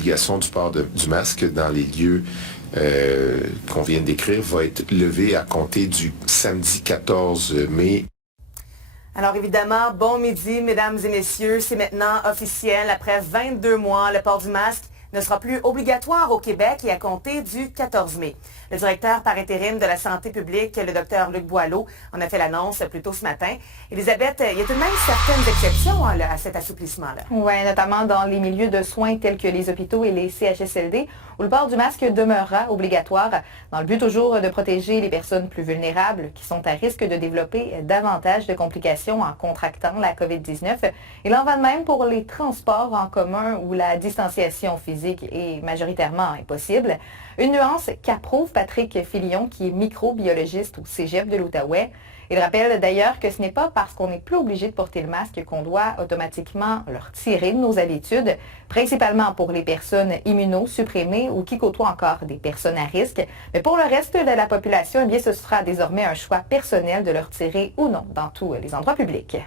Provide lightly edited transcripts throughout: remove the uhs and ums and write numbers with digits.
l'obligation du port du masque dans les lieux qu'on vient de décrire va être levée à compter du samedi 14 mai. Alors évidemment, bon midi, mesdames et messieurs. C'est maintenant officiel. Après 22 mois, le port du masque ne sera plus obligatoire au Québec et à compter du 14 mai. Le directeur par intérim de la santé publique, le Dr Luc Boileau, en a fait l'annonce plus tôt ce matin. Élisabeth, il y a tout de même certaines exceptions à cet assouplissement-là. Oui, notamment dans les milieux de soins tels que les hôpitaux et les CHSLD, où le port du masque demeurera obligatoire, dans le but toujours de protéger les personnes plus vulnérables qui sont à risque de développer davantage de complications en contractant la COVID-19. Il en va de même pour les transports en commun où la distanciation physique est majoritairement impossible. Une nuance qu'approuve Patrick Filion, qui est microbiologiste au Cégep de l'Outaouais. Il rappelle d'ailleurs que ce n'est pas parce qu'on n'est plus obligé de porter le masque qu'on doit automatiquement le retirer de nos habitudes, principalement pour les personnes immunosupprimées ou qui côtoient encore des personnes à risque. Mais pour le reste de la population, eh bien, ce sera désormais un choix personnel de le retirer ou non dans tous les endroits publics.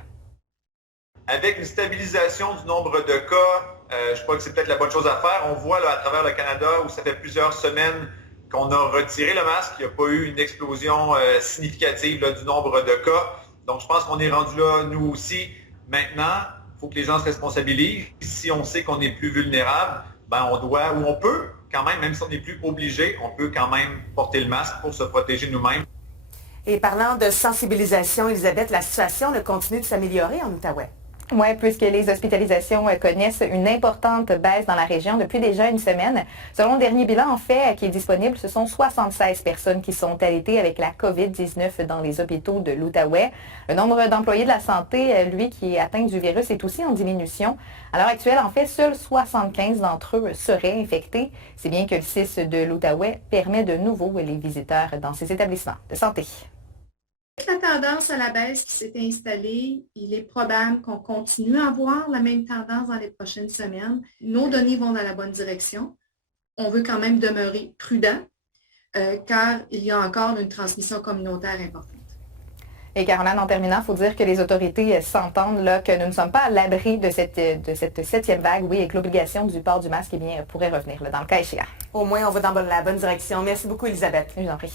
Avec une stabilisation du nombre de cas, je crois que c'est peut-être la bonne chose à faire. On voit là, à travers le Canada où ça fait plusieurs semaines qu'on a retiré le masque, il n'y a pas eu une explosion significative là, du nombre de cas. Donc, je pense qu'on est rendu là, nous aussi. Maintenant, il faut que les gens se responsabilisent. Si on sait qu'on est plus vulnérable, ben on doit, ou on peut quand même si on n'est plus obligé, on peut quand même porter le masque pour se protéger nous-mêmes. Et parlant de sensibilisation, Élisabeth, la situation continue de s'améliorer en Outaouais. Oui, puisque les hospitalisations connaissent une importante baisse dans la région depuis déjà une semaine. Selon le dernier bilan, en fait, qui est disponible, ce sont 76 personnes qui sont allaitées avec la COVID-19 dans les hôpitaux de l'Outaouais. Le nombre d'employés de la santé, lui, qui est atteint du virus, est aussi en diminution. À l'heure actuelle, en fait, seuls 75 d'entre eux seraient infectés, si bien que le CIS de l'Outaouais permet de nouveau les visiteurs dans ces établissements de santé. Avec la tendance à la baisse qui s'est installée, il est probable qu'on continue à avoir la même tendance dans les prochaines semaines. Nos données vont dans la bonne direction. On veut quand même demeurer prudent car il y a encore une transmission communautaire importante. Et Caroline, en terminant, il faut dire que les autorités s'entendent là, que nous ne sommes pas à l'abri de cette 7e vague, oui, et que l'obligation du port du masque eh bien, pourrait revenir là, dans le cas échéant. Au moins, on va dans la bonne direction. Merci beaucoup, Élisabeth. Je vous en prie.